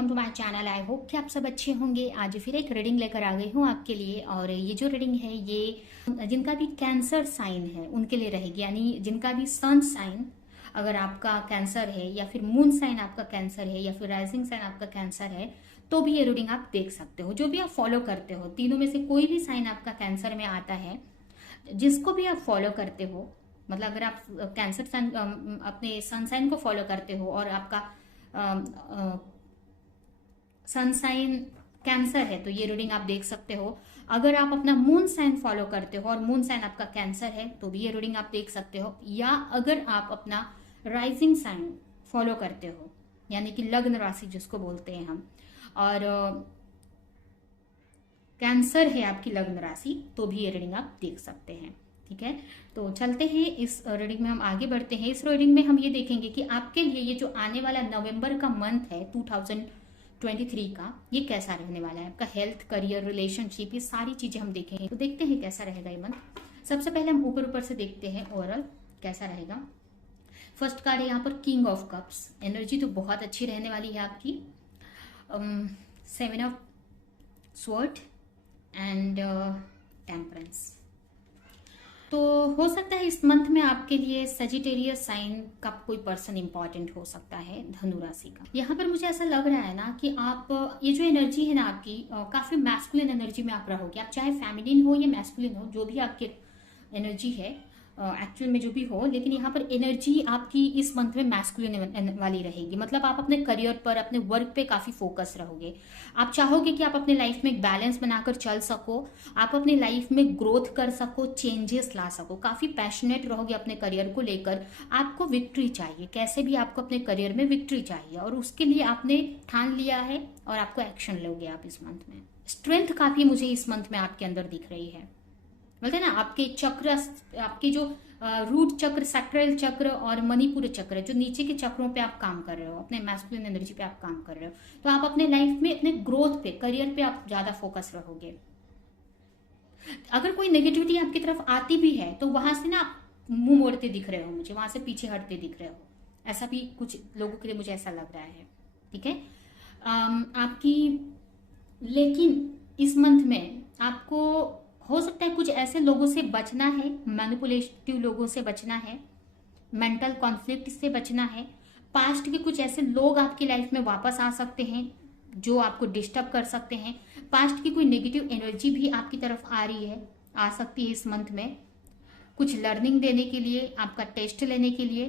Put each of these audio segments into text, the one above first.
Welcome to my channel. I hope कि आप सब अच्छे होंगे। आज फिर एक रीडिंग लेकर आ गई हूँ आपके लिए। और ये जो रीडिंग है ये जिनका भी कैंसर साइन है उनके लिए रहेगी, यानी जिनका भी सन साइन अगर आपका कैंसर है या फिर मून साइन आपका कैंसर है या फिर राइजिंग साइन आपका कैंसर है तो भी ये रीडिंग आप देख सकते हो। जो भी आप फॉलो करते हो, तीनों में से कोई भी साइन आपका कैंसर में आता है, जिसको भी आप फॉलो करते हो, मतलब अगर आप कैंसर सन अपने सन साइन को फॉलो करते हो और आपका सन साइन कैंसर है तो ये रीडिंग आप देख सकते हो। अगर आप अपना मून साइन फॉलो करते हो और मून साइन आपका कैंसर है तो भी ये रीडिंग आप देख सकते हो। या अगर आप अपना राइजिंग साइन फॉलो करते हो, यानी कि लग्न राशि जिसको बोलते हैं हम, और कैंसर है आपकी लग्न राशि, तो भी ये रीडिंग आप देख सकते हैं। ठीक है, तो चलते हैं इस रीडिंग में, हम आगे बढ़ते हैं। इस रीडिंग में हम ये देखेंगे कि आपके लिए ये जो आने वाला नवंबर का मंथ है 2023 का, ये कैसा रहने वाला है। आपका हेल्थ, करियर, रिलेशनशिप, ये सारी चीजें हम देखेंगे। तो देखते हैं कैसा रहेगा ये मंथ। सबसे पहले हम ऊपर ऊपर से देखते हैं ओवरऑल कैसा रहेगा। फर्स्ट कार्ड है यहाँ पर किंग ऑफ कप्स। एनर्जी तो बहुत अच्छी रहने वाली है आपकी। 7 ऑफ स्वॉर्ड एंड टेम्परेंस। तो हो सकता है इस मंथ में आपके लिए सजिटेरियस साइन का कोई पर्सन इंपॉर्टेंट हो सकता है, धनु राशि का। यहाँ पर मुझे ऐसा लग रहा है ना कि आप ये जो एनर्जी है ना आपकी, काफी मैस्कुलिन एनर्जी में आप रहोगे। आप चाहे फेमिनिन हो या मैस्कुलिन हो, जो भी आपकी एनर्जी है एक्चुअल में जो भी हो, लेकिन यहाँ पर एनर्जी आपकी इस मंथ में मैस्कुलिन वाली रहेगी। मतलब आप अपने करियर पर, अपने वर्क पे काफी फोकस रहोगे। आप चाहोगे कि आप अपने लाइफ में एक बैलेंस बनाकर चल सको, आप अपनी लाइफ में ग्रोथ कर सको, चेंजेस ला सको। काफी पैशनेट रहोगे अपने करियर को लेकर। आपको विक्ट्री चाहिए, कैसे भी आपको अपने करियर में विक्ट्री चाहिए, और उसके लिए आपने ठान लिया है और आपको एक्शन लोगे आप इस मंथ में। स्ट्रेंथ काफी मुझे इस मंथ में आपके अंदर दिख रही है। बोलते हैं ना, आपके चक्र, आपके जो रूट चक्र, सैक्रल चक्र और मणिपुर चक्र, जो नीचे के चक्रों पे आप काम कर रहे हो, अपने मैस्कुलिन एनर्जी पे आप काम कर रहे हो, तो आप अपने लाइफ में अपने ग्रोथ पे, करियर पे आप ज्यादा फोकस रहोगे। अगर कोई नेगेटिविटी आपकी तरफ आती भी है तो वहां से ना आप मुंह मोड़ते दिख रहे हो, मुझे वहां से पीछे हटते दिख रहे हो। ऐसा भी कुछ लोगों के लिए मुझे ऐसा लग रहा है। ठीक है, आपकी, लेकिन इस मंथ में आपको हो सकता है कुछ ऐसे लोगों से बचना है, मैनिपुलेटिव लोगों से बचना है, मेंटल कॉन्फ्लिक्ट से बचना है। पास्ट के कुछ ऐसे लोग आपकी लाइफ में वापस आ सकते हैं जो आपको डिस्टर्ब कर सकते हैं। पास्ट की कोई नेगेटिव एनर्जी भी आपकी तरफ आ रही है, आ सकती है इस मंथ में, कुछ लर्निंग देने के लिए, आपका टेस्ट लेने के लिए।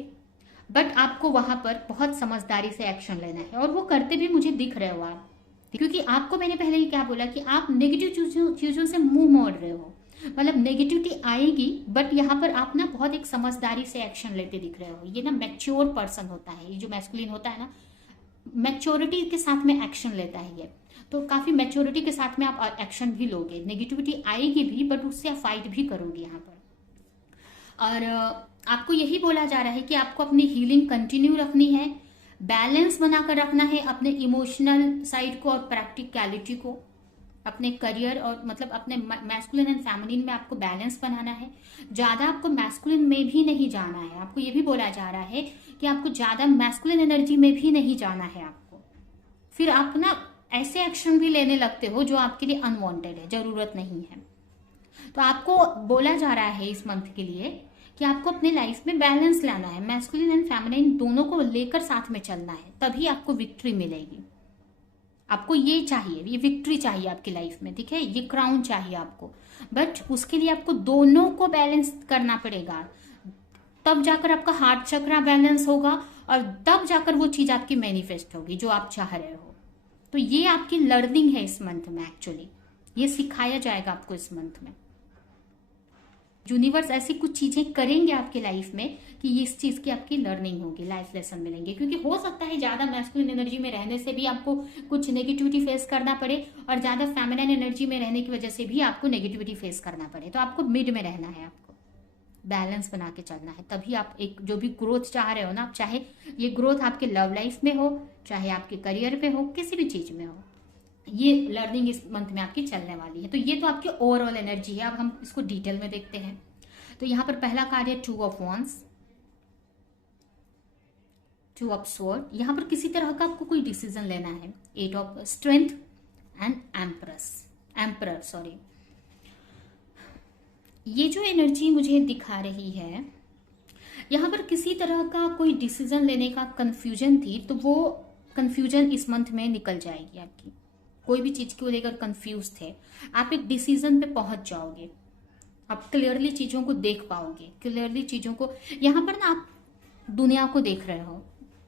बट आपको वहां पर बहुत समझदारी से एक्शन लेना है, और वो करते भी मुझे दिख रहे हो आप, क्योंकि आपको मैंने पहले ही क्या बोला कि आप नेगेटिव चीजों से मुंह मोड़ रहे हो। मतलब नेगेटिविटी आएगी, बट यहाँ पर आप ना बहुत एक समझदारी से एक्शन लेते दिख रहे हो। ये ना मैच्योर पर्सन होता है, ये जो मैस्कुलिन होता है ना, मैच्योरिटी के साथ में एक्शन लेता है ये। तो काफी मैच्योरिटी के साथ में आप एक्शन भी लोगे। नेगेटिविटी आएगी भी, बट उससे आप फाइट भी करोगे यहाँ पर। और आपको यही बोला जा रहा है कि आपको अपनी हीलिंग कंटिन्यू रखनी है, बैलेंस बनाकर रखना है अपने इमोशनल साइड को और प्रैक्टिकलिटी को, अपने करियर और मतलब अपने मैस्कुलिन एंड फेमिनिन में आपको बैलेंस बनाना है। ज्यादा आपको मैस्कुलिन में भी नहीं जाना है। आपको ये भी बोला जा रहा है कि आपको ज्यादा मैस्कुलिन एनर्जी में भी नहीं जाना है आपको। फिर आप ना ऐसे एक्शन भी लेने लगते हो जो आपके लिए अनवांटेड है, जरूरत नहीं है। तो आपको बोला जा रहा है इस मंथ के लिए कि आपको अपने लाइफ में बैलेंस लाना है, मैस्कुलिन एंड फेमिनिन दोनों को लेकर साथ में चलना है, तभी आपको विक्ट्री मिलेगी। आपको ये चाहिए, ये विक्ट्री चाहिए आपकी लाइफ में, ठीक है, ये क्राउन चाहिए आपको। बट उसके लिए आपको दोनों को बैलेंस करना पड़ेगा, तब जाकर आपका हार्ट चक्र बैलेंस होगा और तब जाकर वो चीज आपकी मैनिफेस्ट होगी जो आप चाह रहे हो। तो ये आपकी लर्निंग है इस मंथ में। एक्चुअली ये सिखाया जाएगा आपको इस मंथ में। यूनिवर्स ऐसी कुछ चीजें करेंगे आपके लाइफ में कि इस चीज की आपकी लर्निंग होगी, लाइफ लेसन मिलेंगे। क्योंकि हो सकता है ज्यादा मैस्कुलिन एनर्जी में रहने से भी आपको कुछ नेगेटिविटी फेस करना पड़े, और ज्यादा फेमिनिन एनर्जी में रहने की वजह से भी आपको नेगेटिविटी फेस करना पड़े। तो आपको मिड में रहना है, आपको बैलेंस बना के चलना है, तभी आप एक जो भी ग्रोथ चाह रहे हो ना, आप चाहे ये ग्रोथ आपके लव लाइफ में हो, चाहे आपके करियर पे हो, किसी भी चीज में हो, ये लर्निंग इस मंथ में आपकी चलने वाली है। तो ये तो आपकी ओवरऑल एनर्जी है। अब हम इसको डिटेल में देखते हैं। तो यहाँ पर पहला कार्ड है 2 of wands, two of sword, यहाँ पर किसी तरह का आपको कोई डिसीजन लेना है। Eight of strength and emperor sorry. ये जो एनर्जी मुझे दिखा रही है, यहाँ पर किसी तरह का कोई डिसीजन लेने का कंफ्यूजन थी, तो वो कंफ्यूजन इस मंथ में निकल जाएगी आपकी। कोई भी चीज को लेकर कंफ्यूज थे, आप एक डिसीजन पे पहुंच जाओगे। आप क्लियरली चीजों को देख पाओगे, क्लियरली चीजों को। यहाँ पर ना आप दुनिया को देख रहे हो,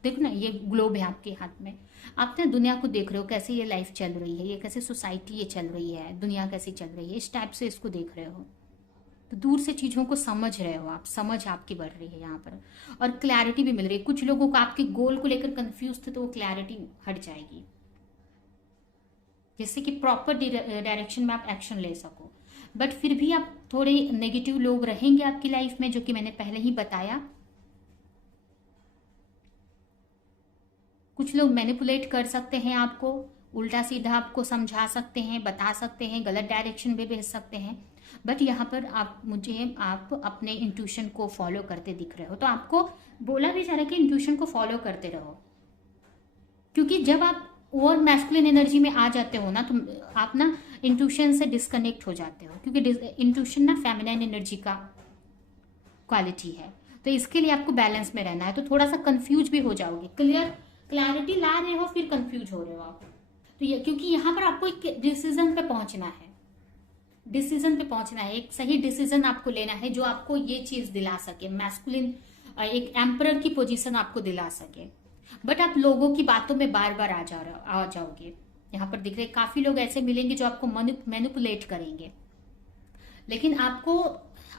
देखो ना ये ग्लोब है आपके हाथ में, आप ना दुनिया को देख रहे हो, कैसे ये लाइफ चल रही है, ये कैसे सोसाइटी ये चल रही है, दुनिया कैसी चल रही है, इस टाइप से इसको देख रहे हो। तो दूर से चीजों को समझ रहे हो आप, समझ आपकी बढ़ रही है यहाँ पर, और क्लैरिटी भी मिल रही है। कुछ लोगों को आपके गोल को लेकर कंफ्यूज थे, तो वो क्लैरिटी हट जाएगी, जिससे कि प्रॉपर डायरेक्शन में आप एक्शन ले सको। बट फिर भी आप थोड़े नेगेटिव लोग रहेंगे आपकी लाइफ में, जो कि मैंने पहले ही बताया। कुछ लोग मैनिपुलेट कर सकते हैं आपको, उल्टा सीधा आपको समझा सकते हैं, बता सकते हैं, गलत डायरेक्शन में भेज सकते हैं। बट यहाँ पर आप अपने इंट्यूशन को फॉलो करते दिख रहे हो, तो आपको बोला भी जा रहा है कि इंट्यूशन को फॉलो करते रहो। क्योंकि जब आप और मैस्कुलिन एनर्जी में आ जाते हो ना, तो आप ना इंट्यूशन से डिस्कनेक्ट हो जाते हो, क्योंकि इंट्यूशन ना फेमिनाइन एनर्जी का क्वालिटी है। तो इसके लिए आपको बैलेंस में रहना है, तो थोड़ा सा कंफ्यूज भी हो जाओगे। क्लैरिटी ला रहे हो, फिर कंफ्यूज हो रहे हो आप। तो ये क्योंकि यहाँ पर आपको एक डिसीजन पे पहुंचना है, डिसीजन पे पहुंचना है, एक सही डिसीजन आपको लेना है जो आपको ये चीज दिला सके, मैस्कुलिन एक एम्परर की पोजीशन आपको दिला सके। बट आप लोगों की बातों में बार बार आ जाओगे। यहाँ पर दिख रहे काफी लोग ऐसे मिलेंगे जो आपको मैनिपुलेट करेंगे, लेकिन आपको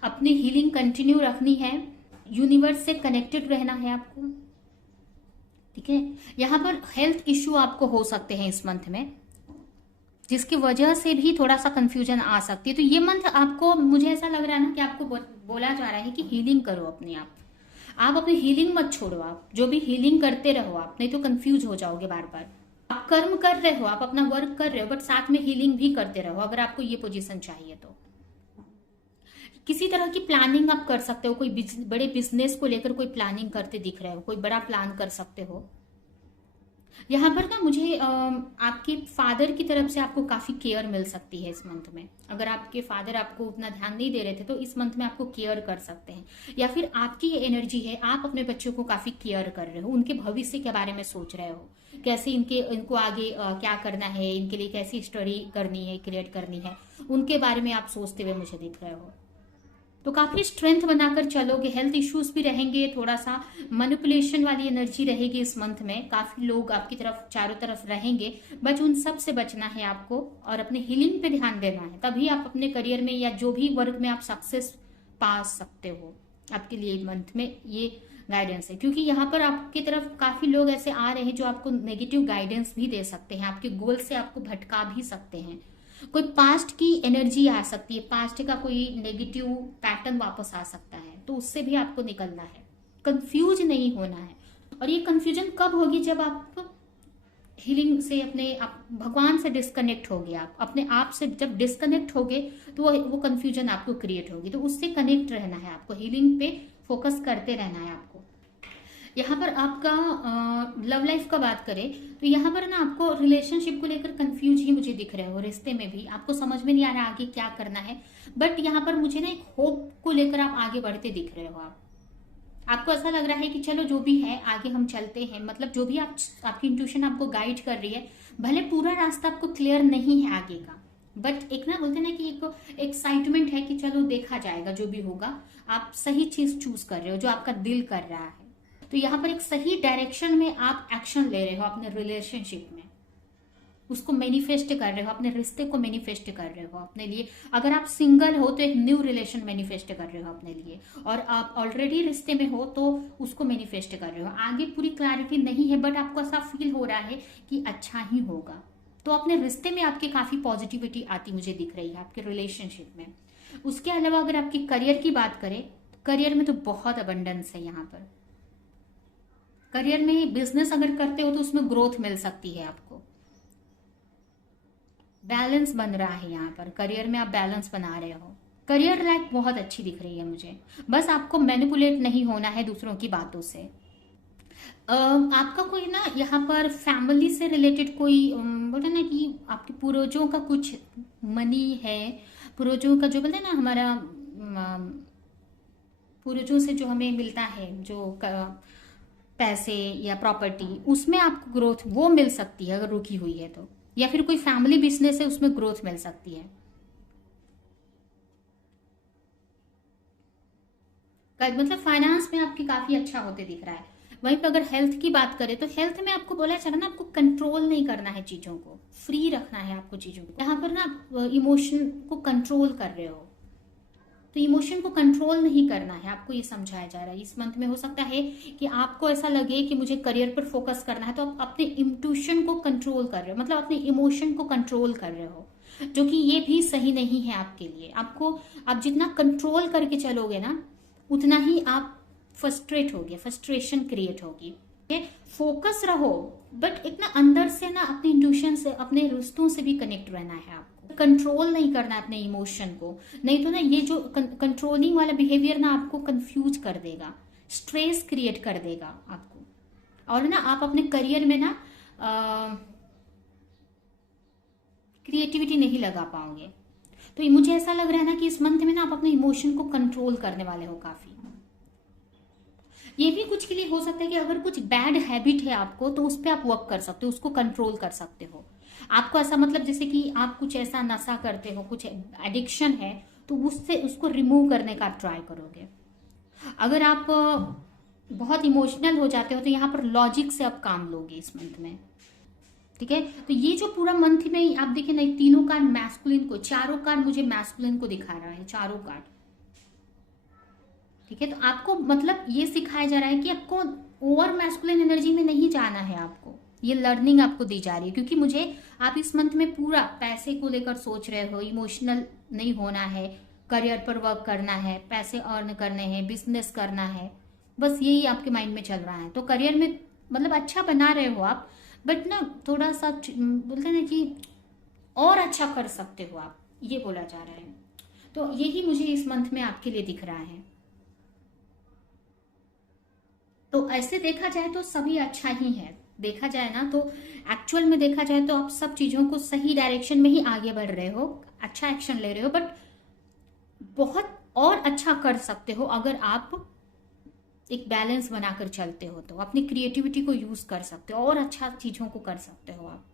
अपनी हीलिंग कंटिन्यू रखनी है, यूनिवर्स से कनेक्टेड रहना है आपको, ठीक है। यहाँ पर हेल्थ इश्यू आपको हो सकते हैं इस मंथ में, जिसकी वजह से भी थोड़ा सा कंफ्यूजन आ सकती है। तो ये मंथ आपको, मुझे ऐसा लग रहा है ना कि आपको बोला जा रहा है कि हीलिंग करो अपने आप अपनी हीलिंग मत छोड़ो, आप जो भी हीलिंग करते रहो आप, नहीं तो कंफ्यूज हो जाओगे बार बार। आप कर्म कर रहे हो, आप अपना वर्क कर रहे हो, बट साथ में हीलिंग भी करते रहो, अगर आपको ये पोजीशन चाहिए तो। किसी तरह की प्लानिंग आप कर सकते हो, कोई बड़े बिजनेस को लेकर कोई प्लानिंग करते दिख रहे हो, कोई बड़ा प्लान कर सकते हो। यहाँ पर ना मुझे आपके फादर की तरफ से आपको काफी केयर मिल सकती है इस मंथ में। अगर आपके फादर आपको उतना ध्यान नहीं दे रहे थे, तो इस मंथ में आपको केयर कर सकते हैं। या फिर आपकी ये एनर्जी है, आप अपने बच्चों को काफी केयर कर रहे हो, उनके भविष्य के बारे में सोच रहे हो, कैसे इनको आगे क्या करना है, इनके लिए कैसी स्टडी करनी है, क्रिएट करनी है, उनके बारे में आप सोचते हुए मुझे दिख रहे हो। तो काफी स्ट्रेंथ बनाकर चलोगे। हेल्थ इश्यूज भी रहेंगे, थोड़ा सा मैनिपुलेशन वाली एनर्जी रहेगी इस मंथ में, काफी लोग आपकी तरफ चारों तरफ रहेंगे, बट उन सब से बचना है आपको और अपने हीलिंग पे ध्यान देना है, तभी आप अपने करियर में या जो भी वर्क में आप सक्सेस पा सकते हो। आपके लिए मंथ में ये गाइडेंस है, क्योंकि यहाँ पर आपकी तरफ काफी लोग ऐसे आ रहे हैं जो आपको नेगेटिव गाइडेंस भी दे सकते हैं, आपके गोल से आपको भटका भी सकते हैं। कोई पास्ट की एनर्जी आ सकती है, पास्ट का कोई नेगेटिव पैटर्न वापस आ सकता है, तो उससे भी आपको निकलना है, कंफ्यूज नहीं होना है। और ये कंफ्यूजन कब होगी, जब आप हीलिंग से आप भगवान से डिस्कनेक्ट होगे, आप अपने आप से जब डिस्कनेक्ट होगे, तो वो कंफ्यूजन आपको क्रिएट होगी। तो उससे कनेक्ट रहना है आपको, हीलिंग पे फोकस करते रहना है आपको। यहाँ पर आपका लव लाइफ का बात करें, तो यहाँ पर ना आपको रिलेशनशिप को लेकर कंफ्यूज ही मुझे दिख रहे हो, रिश्ते में भी आपको समझ में नहीं आ रहा आगे क्या करना है। बट यहाँ पर मुझे ना एक होप को लेकर आप आगे बढ़ते दिख रहे हो। आपको ऐसा लग रहा है कि चलो जो भी है आगे हम चलते हैं, मतलब जो भी आपकी इंट्यूशन आपको गाइड कर रही है, भले पूरा रास्ता आपको क्लियर नहीं है आगे का, बट एक ना बोलते ना कि एक एक्साइटमेंट है कि चलो देखा जाएगा, जो भी होगा आप सही चीज चूज कर रहे हो, जो आपका दिल कर रहा है। तो यहाँ पर एक सही डायरेक्शन में आप एक्शन ले रहे हो अपने रिलेशनशिप में, उसको मैनिफेस्ट कर रहे हो, अपने रिश्ते को मैनिफेस्ट कर रहे हो अपने लिए। अगर आप सिंगल हो तो एक न्यू रिलेशन मैनिफेस्ट कर रहे हो अपने लिए, और आप ऑलरेडी रिश्ते में हो तो उसको मैनिफेस्ट कर रहे हो। आगे पूरी क्लैरिटी नहीं है, बट आपको ऐसा फील हो रहा है कि अच्छा ही होगा। तो अपने रिश्ते में आपके काफी पॉजिटिविटी आती मुझे दिख रही है, आपके रिलेशनशिप में। उसके अलावा अगर आपकी करियर की बात करें, करियर में तो बहुत अबंडेंस है यहाँ पर। करियर में बिजनेस अगर करते हो तो उसमें ग्रोथ मिल सकती है आपको, बैलेंस बन रहा है यहाँ पर, करियर में आप बैलेंस बना रहे हो। करियर लाइफ बहुत अच्छी दिख रही है मुझे, बस आपको मैनिपुलेट नहीं होना है दूसरों की बातों से। आपका कोई ना यहाँ पर फैमिली से रिलेटेड कोई बोलते ना कि आपके पूर्वजों का कुछ मनी है, पूर्वजों का जो बोलते हैं ना हमारा पूर्वजों से जो हमें मिलता है जो पैसे या प्रॉपर्टी, उसमें आपको ग्रोथ वो मिल सकती है अगर रुकी हुई है तो, या फिर कोई फैमिली बिजनेस है उसमें ग्रोथ मिल सकती है। मतलब फाइनेंस में आपकी काफी अच्छा होते दिख रहा है। वहीं पर अगर हेल्थ की बात करें तो हेल्थ में आपको बोला जा रहा है ना, आपको कंट्रोल नहीं करना है चीजों को, फ्री रखना है आपको चीजों को। यहाँ पर ना इमोशन को कंट्रोल कर रहे हो, तो इमोशन को कंट्रोल नहीं करना है आपको, ये समझाया जा रहा है। इस मंथ में हो सकता है कि आपको ऐसा लगे कि मुझे करियर पर फोकस करना है, तो आप अपने इंट्यूशन को कंट्रोल कर रहे हो, मतलब अपने इमोशन को कंट्रोल कर रहे हो, जो कि ये भी सही नहीं है आपके लिए। आपको आप जितना कंट्रोल करके चलोगे ना, उतना ही आप फ्रस्ट्रेट होगे, फ्रस्ट्रेशन क्रिएट होगी। फोकस रहो, बट इतना अंदर से ना अपने इंट्यूशन से, अपने रिश्तों से भी कनेक्ट रहना है आपको। कंट्रोल नहीं करना है अपने इमोशन को, नहीं तो ना ये जो कंट्रोलिंग वाला बिहेवियर ना आपको कंफ्यूज कर देगा, स्ट्रेस क्रिएट कर देगा आपको, और ना आप अपने करियर में ना क्रिएटिविटी नहीं लगा पाओगे। तो मुझे ऐसा लग रहा है ना कि इस मंथ में ना आप अपने इमोशन को कंट्रोल करने वाले हो काफी। ये भी कुछ के लिए हो सकता है कि अगर कुछ बैड हैबिट है आपको, तो उस पर आप वर्क कर सकते हो, उसको कंट्रोल कर सकते हो। आपको ऐसा मतलब जैसे कि आप कुछ ऐसा नशा करते हो, कुछ एडिक्शन है, तो उससे उसको रिमूव करने का ट्राई करोगे। अगर आप बहुत इमोशनल हो जाते हो तो यहाँ पर लॉजिक से आप काम लोगे इस मंथ में, ठीक है। तो ये जो पूरा मंथ में आप देखिए ना, तीनों कार्ड मैस्कुलिन को, चारों कार्ड मुझे मैस्कुलिन को दिखा रहा है, चारों कार्ड, ठीक है। तो आपको मतलब ये सिखाया जा रहा है कि आपको ओवर मैस्कुलिन एनर्जी में नहीं जाना है, आपको ये लर्निंग आपको दी जा रही है। क्योंकि मुझे आप इस मंथ में पूरा पैसे को लेकर सोच रहे हो, इमोशनल नहीं होना है, करियर पर वर्क करना है, पैसे अर्न करने हैं, बिजनेस करना है, बस यही आपके माइंड में चल रहा है। तो करियर में मतलब अच्छा बना रहे हो आप, बट ना थोड़ा सा बोलते हैं ना कि और अच्छा कर सकते हो आप, ये बोला जा रहा है। तो यही मुझे इस मंथ में आपके लिए दिख रहा है। तो ऐसे देखा जाए तो सभी अच्छा ही है, देखा जाए ना तो एक्चुअल में देखा जाए तो आप सब चीजों को सही डायरेक्शन में ही आगे बढ़ रहे हो, अच्छा एक्शन ले रहे हो, बट बहुत और अच्छा कर सकते हो अगर आप एक बैलेंस बनाकर चलते हो, तो अपनी क्रिएटिविटी को यूज कर सकते हो और अच्छा चीजों को कर सकते हो आप।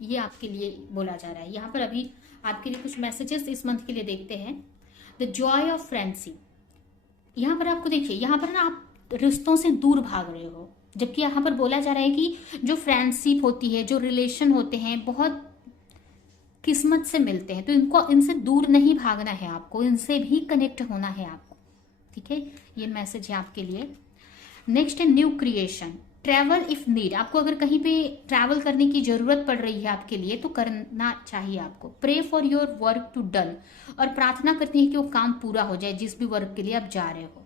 ये आपके लिए बोला जा रहा है। यहाँ पर अभी आपके लिए कुछ मैसेजेस इस मंथ के लिए देखते हैं। द जॉय ऑफ फ्रेंडशिप, यहाँ पर आपको देखिए, यहाँ पर ना आप रिश्तों से दूर भाग रहे हो, जबकि यहाँ पर बोला जा रहा है कि जो फ्रेंडशिप होती है, जो रिलेशन होते हैं, बहुत किस्मत से मिलते हैं, तो इनसे दूर नहीं भागना है आपको, इनसे भी कनेक्ट होना है आपको, ठीक है। ये मैसेज है आपके लिए। नेक्स्ट है new creation, travel if need, आपको अगर कहीं पे ट्रैवल करने की जरूरत पड़ रही है आपके लिए तो करना चाहिए आपको। Pray for your work to done, और प्रार्थना करती है कि वो काम पूरा हो जाए जिस भी वर्क के लिए आप जा रहे हो।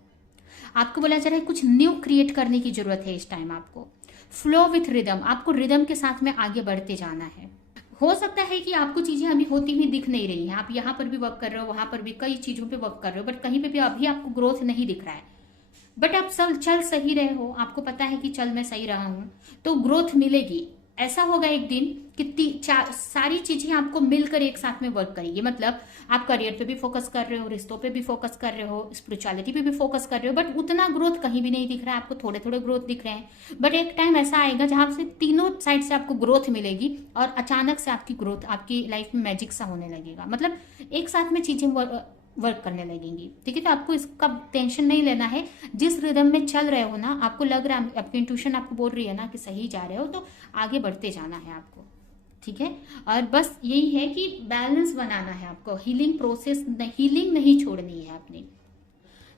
आपको बोला जा रहा है कुछ न्यू क्रिएट करने की जरूरत है इस टाइम आपको। फ्लो विथ रिदम, आपको रिदम के साथ में आगे बढ़ते जाना है। हो सकता है कि आपको चीजें अभी होती हुई दिख नहीं रही हैं, आप यहाँ पर भी वर्क कर रहे हो, वहां पर भी कई चीजों पे वर्क कर रहे हो, बट कहीं पे भी अभी आपको ग्रोथ नहीं दिख रहा है, बट आप चल सही रहे हो, आपको पता है कि चल मैं सही रहा हूं, तो ग्रोथ मिलेगी। ऐसा होगा एक दिन कि सारी चीजें आपको मिलकर एक साथ में वर्क करेगी। मतलब आप करियर पे भी फोकस कर रहे हो, रिश्तों पे भी फोकस कर रहे हो, स्पिरिचुअलिटी पे भी फोकस कर रहे हो, बट उतना ग्रोथ कहीं भी नहीं दिख रहा है आपको, थोड़े थोड़े ग्रोथ दिख रहे हैं। बट एक टाइम ऐसा आएगा जहां से तीनों साइड से आपको ग्रोथ मिलेगी और अचानक से आपकी ग्रोथ आपकी लाइफ में मैजिक सा होने लगेगा, मतलब एक साथ में चीजें वर्क करने लगेंगी, ठीक है। तो आपको इसका टेंशन नहीं लेना है। जिस रिदम में चल रहे हो ना, आपको लग रहा है, आपकी इंट्यूशन आपको बोल रही है ना कि सही जा रहे हो, तो आगे बढ़ते जाना है आपको, ठीक है। और बस यही है कि बैलेंस बनाना है आपको, हीलिंग प्रोसेस, हीलिंग नहीं छोड़नी है आपने।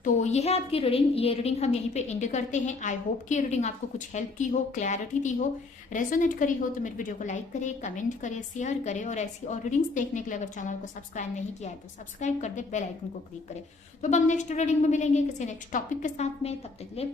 तो ये है आपकी रीडिंग, ये रीडिंग हम यहीं पे एंड करते हैं। आई होप कि रीडिंग आपको कुछ हेल्प की हो, क्लैरिटी दी हो, रेजोनेट करी हो, तो मेरे वीडियो को लाइक करें, कमेंट करें, शेयर करें, और ऐसी और रीडिंग्स देखने के लिए अगर चैनल को सब्सक्राइब नहीं किया है तो सब्सक्राइब कर दे, बेल आइकन को क्लिक करें। तो अब हम नेक्स्ट रीडिंग में मिलेंगे किसी नेक्स्ट टॉपिक के साथ में, तब तक के लिए